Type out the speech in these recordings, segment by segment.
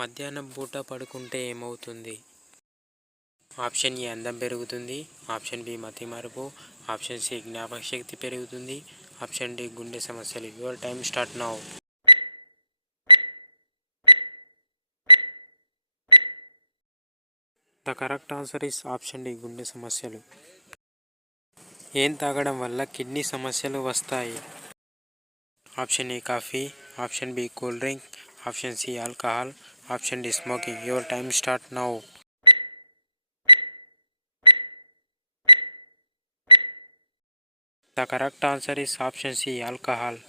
మధ్యాహ్నం పూట పడుకుంటే ఏమవుతుంది? ఆప్షన్ ఏ అందం పెరుగుతుంది, ఆప్షన్ బి మతిమరుపు, ఆప్షన్ సి జ్ఞాపకశక్తి పెరుగుతుంది, ఆప్షన్ డి గుండె సమస్యలు. Your time start now. The correct answer is option D గుండె సమస్యలు. ఏం తాగడం వల్ల కిడ్నీ సమస్యలు వస్తాయి? Option A coffee, option B cool drink, option C alcohol, option D smoking. Your time start now. The correct answer is option C alcohol.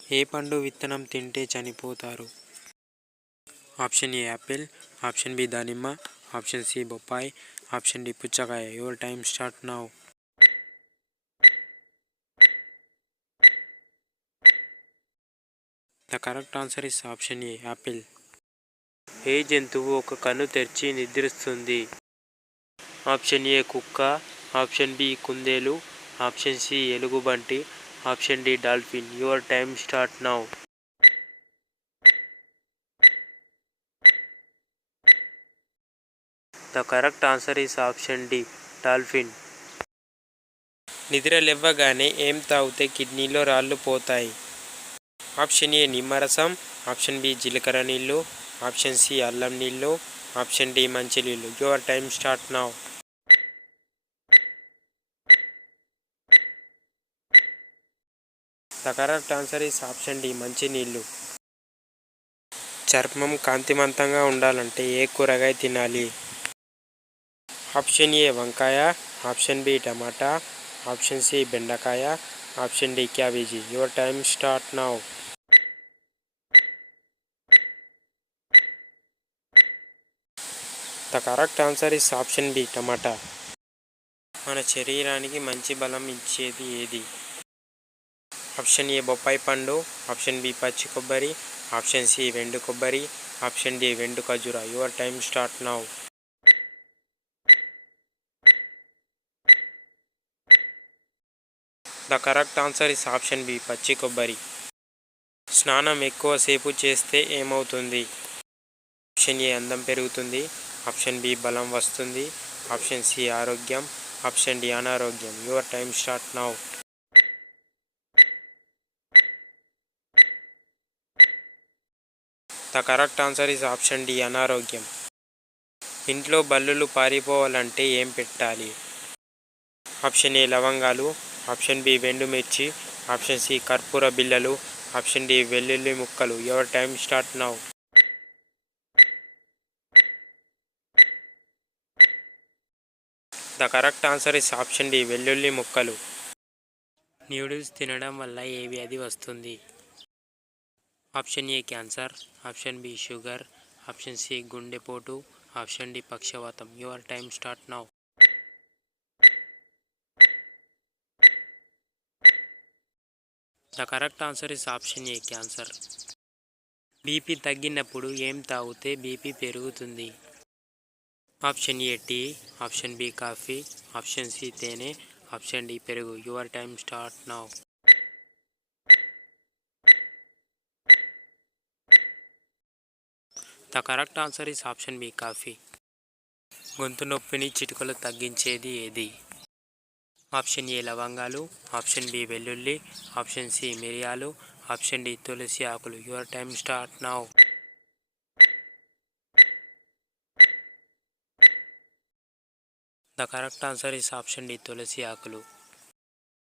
ఏ పండు విత్తనం తింటే చనిపోతారు? Option A apple, option B దానిమ్మ, ఆప్షన్ సి బొప్పాయి, option D పుచ్చకాయ. Your time start now. The correct answer is option A apple. ఏ జంతువు ఒక కన్ను తెరిచి నిద్రిస్తుంది? ఆప్షన్ ఏ కుక్క, ఆప్షన్ బి కుందేలు, ఆప్షన్ సి ఎలుగుబంటి, option D dolphin. Your time start now. The correct answer is option D dolphin. నిద్ర లేవగానే ఏం తాగితే కిడ్నీలో రాళ్ళు పోతాయి? ఆప్షన్ ఏ నిమ్మరసం, ఆప్షన్ బి జీలకర్ర నీళ్ళు, ఆప్షన్ సి అల్లం నీళ్ళు, ఆప్షన్ డి మంచినీళ్ళు. Your time start now. The correct answer is option D మంచినీళ్ళు. చర్మం కాంతివంతంగా ఉండాలంటే ఏ కూరగాయ తినాలి? ఆప్షన్ ఏ వంకాయ, option B tomato, option C బెండకాయ, option D cabbage. Your time start now. The correct answer is option B tomato. మన శరీరానికి మంచి బలం ఇచ్చేది ఏది? ఆప్షన్ ఏ బొప్పాయి పండు, ఆప్షన్ బి పచ్చి కొబ్బరి, ఆప్షన్ సి వెండు కొబ్బరి, ఆప్షన్ డి వెండు ఖర్జూర. Your time start now. The correct answer is option B పచ్చి కొబ్బరి. స్నానం ఎక్కువసేపు చేస్తే ఏమవుతుంది? ఆప్షన్ ఏ అందం పెరుగుతుంది, ఆప్షన్ బి బలం వస్తుంది, ఆప్షన్ సి ఆరోగ్యం, ఆప్షన్ డి అనారోగ్యం. Your time start now. The correct answer is option D అనారోగ్యం. ఇంట్లో బల్లులు పారిపోవాలంటే ఏం పెట్టాలి? ఆప్షన్ ఏ లవంగాలు, ఆప్షన్ బి వెండుమిర్చి, ఆప్షన్ సి కర్పూర బిళ్ళలు, ఆప్షన్ డి వెల్లుల్లి ముక్కలు. Your time start now. The correct answer is option D వెల్లుల్లి ముక్కలు. న్యూడిల్స్ తినడం వల్ల ఏ వ్యాధి వస్తుంది? Option A cancer, option B sugar, option C గుండెపోటు, ఆప్షన్ డి పక్షవాతం. Your time start now. The correct answer is option A cancer. BP తగ్గినప్పుడు ఏం తాగితే బీపీ పెరుగుతుంది? Option A tea, option B coffee, option C తేనె, option D పెరుగు. Your time start now. The correct answer is option B coffee. గొంతు నొప్పిని చిటికలో తగ్గించేది ఏది? ఆప్షన్ ఏ లవంగాలు, ఆప్షన్ బి వెల్లుల్లి, ఆప్షన్ సి మిరియాలు, ఆప్షన్ డి తులసి ఆకులు. Your time start now. The correct answer is option D తులసి ఆకులు.